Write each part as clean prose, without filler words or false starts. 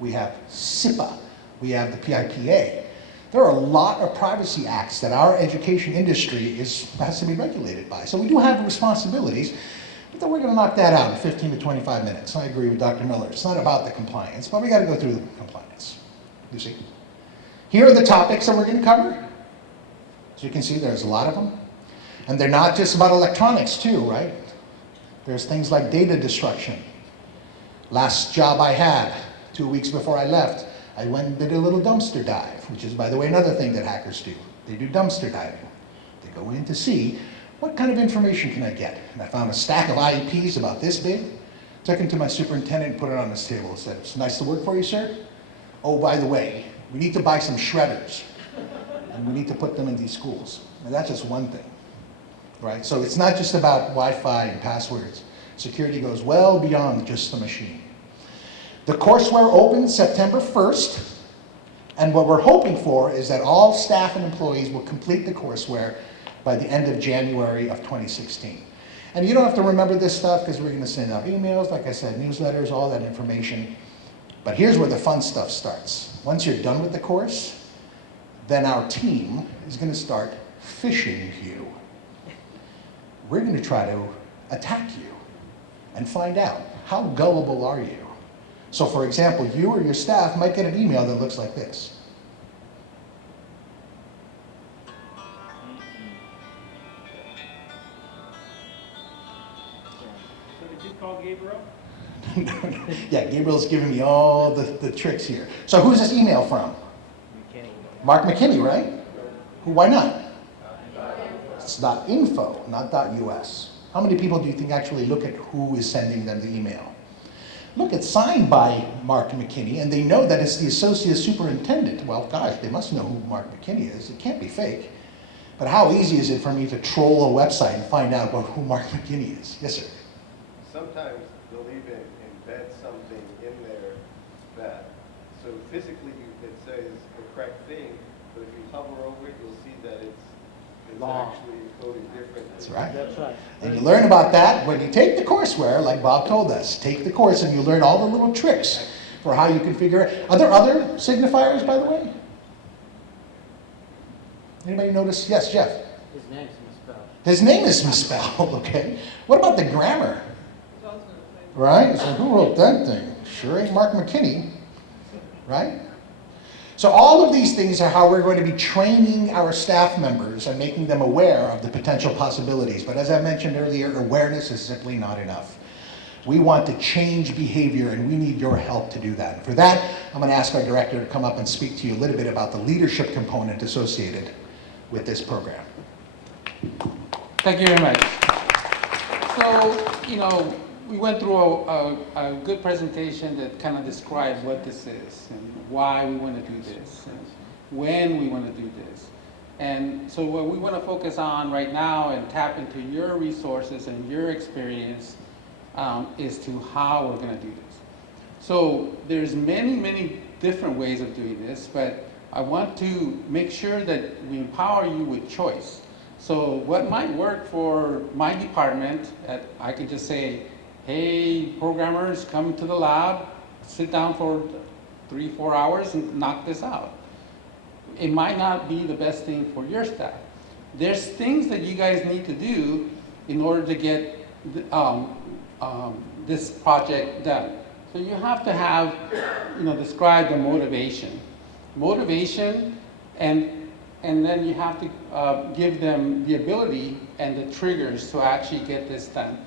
we have SIPA, we have the PIPA. There are a lot of privacy acts that our education industry has to be regulated by. So we do have responsibilities, but then we're going to knock that out in 15 to 25 minutes. I agree with Dr. Miller. It's not about the compliance, but we got to go through the compliance. You see? Here are the topics that we're going to cover. As you can see, there's a lot of them. And they're not just about electronics too, right? There's things like data destruction. Last job I had, 2 weeks before I left, I went and did a little dumpster dive, which is, by the way, another thing that hackers do. They do dumpster diving. They go in to see, what kind of information can I get? And I found a stack of IEPs about this big, took them to my superintendent and put it on his table and said, "It's nice to work for you, sir. Oh, by the way, we need to buy some shredders, and we need to put them in these schools." And that's just one thing, right? So it's not just about Wi-Fi and passwords. Security goes well beyond just the machine. The courseware opens September 1st, and what we're hoping for is that all staff and employees will complete the courseware by the end of January of 2016. And you don't have to remember this stuff because we're going to send out emails, like I said, newsletters, all that information. But here's where the fun stuff starts. Once you're done with the course, then our team is going to start phishing you. We're going to try to attack you and find out, how gullible are you? So for example, you or your staff might get an email that looks like this. So did you call Gabriel? Yeah, Gabriel's giving me all the tricks here. So who's this email from? McKinney. Mark McKinney, right? Why not? It's .info, not .us. How many people do you think actually look at who is sending them the email? Look, it's signed by Mark McKinney, and they know that it's the associate superintendent. Well, gosh, they must know who Mark McKinney is. It can't be fake. But how easy is it for me to troll a website and find out who Mark McKinney is? Yes, sir. Sometimes they'll even embed something in there that, so physically it says the correct thing, but if you hover over it, you'll see that it's actually encoded differently. That's right. That's right. And you learn about that when you take the courseware, like Bob told us. Take the course and you learn all the little tricks for how you configure it. Are there other signifiers, by the way? Anybody notice? Yes, Jeff. His name's misspelled. His name is misspelled, okay. What about the grammar? Right? So who wrote that thing? Sure ain't Mark McKinney, right? So all of these things are how we're going to be training our staff members and making them aware of the potential possibilities. But as I mentioned earlier, awareness is simply not enough. We want to change behavior, and we need your help to do that. And for that, I'm going to ask our director to come up and speak to you a little bit about the leadership component associated with this program. Thank you very much. So, we went through a good presentation that kind of described what this is and why we want to do this and when we want to do this. And so what we want to focus on right now and tap into your resources and your experience is to how we're going to do this. So there's many different ways of doing this, but I want to make sure that we empower you with choice. So what might work for my department, I could just say, hey, programmers, come to the lab, sit down for 3-4 hours and knock this out. It might not be the best thing for your staff. There's things that you guys need to do in order to get this project done. So you have to have, describe the motivation. Motivation, and then you have to give them the ability and the triggers to actually get this done.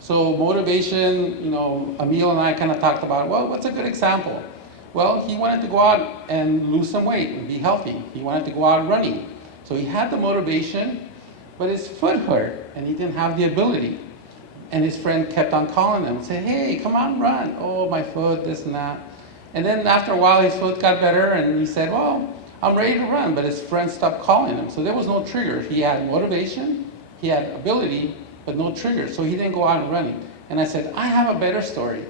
So motivation, Emil and I kind of talked about, well, what's a good example? Well, he wanted to go out and lose some weight and be healthy. He wanted to go out running. So he had the motivation, but his foot hurt and he didn't have the ability. And his friend kept on calling him and said, hey, come on, run. Oh, my foot, this and that. And then after a while, his foot got better and he said, well, I'm ready to run, but his friend stopped calling him. So there was no trigger. He had motivation, he had ability, but no trigger, so he didn't go out and running. And I said, I have a better story.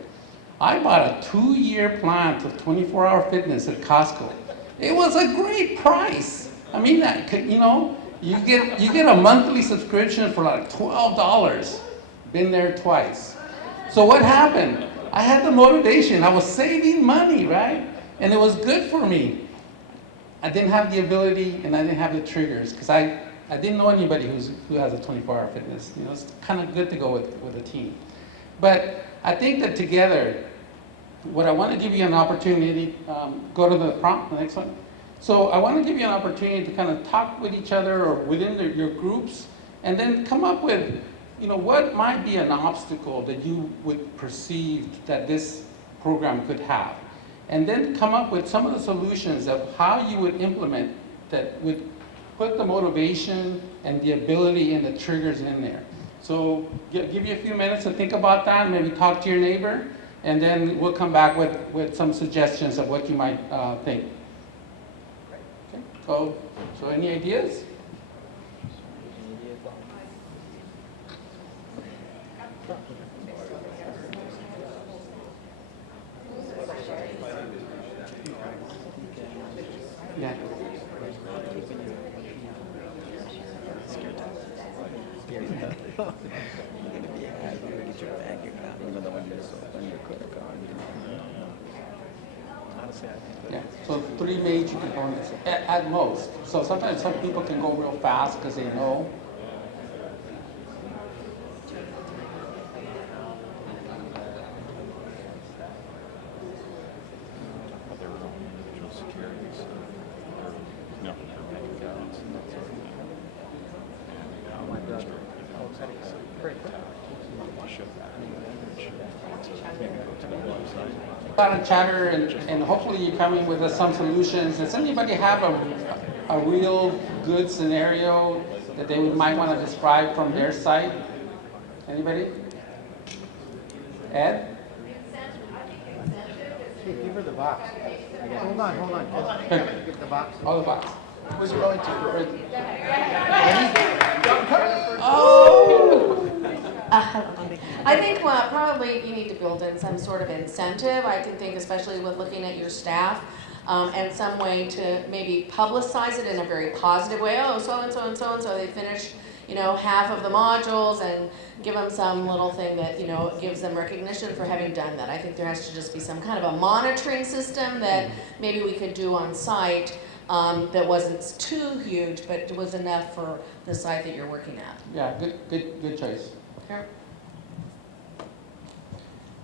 I bought a 2-year plan of 24-hour fitness at Costco. It was a great price. I mean, you get a monthly subscription for like $12. Been there twice. So what happened? I had the motivation. I was saving money, right? And it was good for me. I didn't have the ability and I didn't have the triggers because I didn't know anybody who has a 24-hour fitness. You know, it's kind of good to go with a team. But I think that together, what I want to give you an opportunity, go to the prompt, the next one. So I want to give you an opportunity to kind of talk with each other or within your groups, and then come up with, you know, what might be an obstacle that you would perceive that this program could have. And then come up with some of the solutions of how you would implement that would put the motivation and the ability and the triggers in there. So give you a few minutes to think about that, maybe talk to your neighbor, and then we'll come back with some suggestions of what you might think. Okay. So any ideas? Yeah. Yeah, so 3 major components at most. So sometimes some people can go real fast because they know. Their own individual securities, their bank accounts and that sort of thing. And how administrative show that. Maybe go to that website. A lot of chatter, and hopefully you're coming with some solutions. Does anybody have a real good scenario that they might want to describe from their side? Anybody? Ed? Give her the box. Hold on. Give the box. Oh, the box. Who's it going to? Oh! I think probably you need to build in some sort of incentive. I can think, especially with looking at your staff, and some way to maybe publicize it in a very positive way. Oh, so and so and so and so, they finished, you know, half of the modules, and give them some little thing that, you know, gives them recognition for having done that. I think there has to just be some kind of a monitoring system that maybe we could do on site. That wasn't too huge, but it was enough for the site that you're working at. Yeah, good choice. Okay.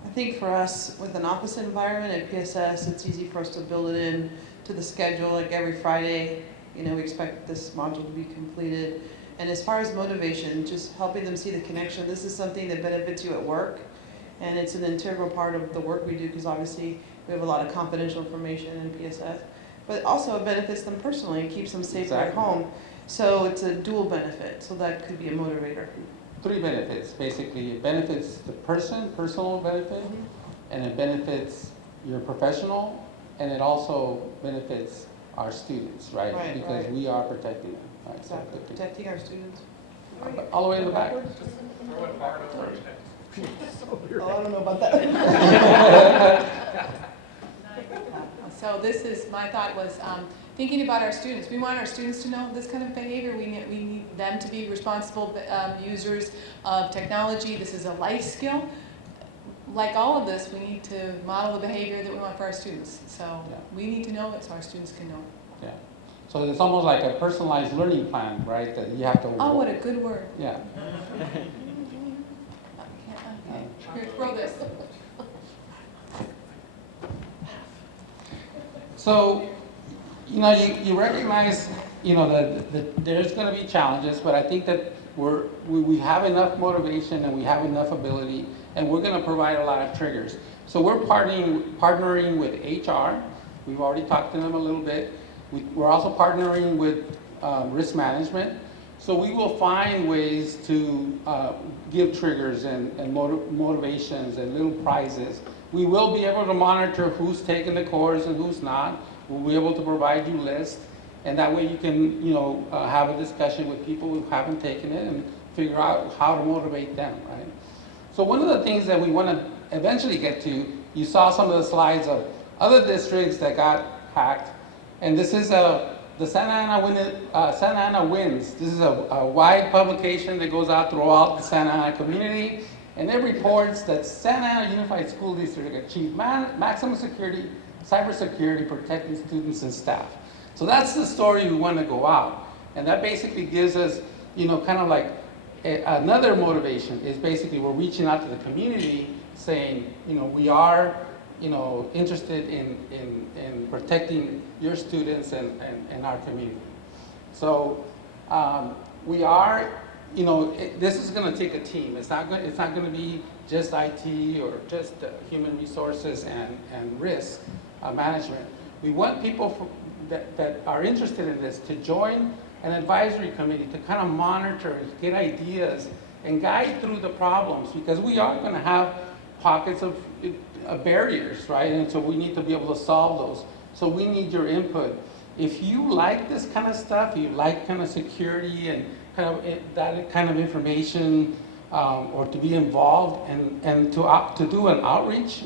I think for us, with an office environment at PSS, it's easy for us to build it in to the schedule. Like every Friday, you know, we expect this module to be completed. And as far as motivation, just helping them see the connection. This is something that benefits you at work, and it's an integral part of the work we do, because obviously we have a lot of confidential information in PSS. But also it benefits them personally and keeps them safe at home. So it's a dual benefit, so that could be a motivator. 3 benefits, basically. It benefits the personal benefit, and it benefits your professional, and it also benefits our students, right? Right, Because right. we are protecting them. Right? Exactly, protecting our students. All the way in the back. Oh, I don't know about that. So this is, my thought was thinking about our students. We want our students to know this kind of behavior. We need them to be responsible users of technology. This is a life skill. Like all of this, we need to model the behavior that we want for our students. So Yeah. we need to know it so our students can know it. Yeah. So it's almost like a personalized learning plan, right? That you have to. Oh, what a good word. Yeah. Here, throw this. So, you know, you recognize, you know, that there's going to be challenges, but I think that we have enough motivation and we have enough ability, and we're going to provide a lot of triggers. So we're partnering with HR. We've already talked to them a little bit. We're also partnering with risk management. So we will find ways to give triggers and motivations and little prizes. We will be able to monitor who's taken the course and who's not. We'll be able to provide you lists, and that way you can, you know, have a discussion with people who haven't taken it and figure out how to motivate them, right? So one of the things that we want to eventually get to, you saw some of the slides of other districts that got hacked, and this is the Santa Ana Wins. This is a wide publication that goes out throughout the Santa Ana community, And it reports that Santa Ana Unified School District achieved maximum security, cybersecurity, protecting students and staff. So that's the story we want to go out. And that basically gives us, kind of like another motivation is basically we're reaching out to the community saying, we are, interested in protecting your students and our community. So we are, this is going to take a team. It's not going to be just IT or just human resources and risk management. We want people that are interested in this to join an advisory committee to kind of monitor and get ideas and guide through the problems, because we are going to have pockets of barriers, right? And so we need to be able to solve those. So we need your input. If you like this kind of stuff, you like kind of security and kind of that kind of information, or to be involved and to do an outreach,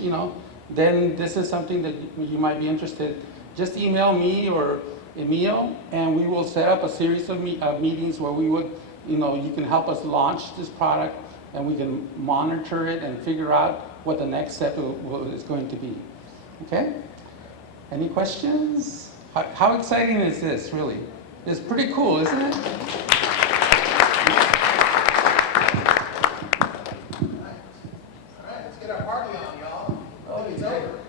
then this is something that you might be interested. Just email me or Emil, and we will set up a series of meetings where we would, you can help us launch this product, and we can monitor it and figure out what the next step is going to be. Okay? Any questions? How exciting is this, really? It's pretty cool, isn't it? All right, let's get our party on, y'all. Oh, it's over.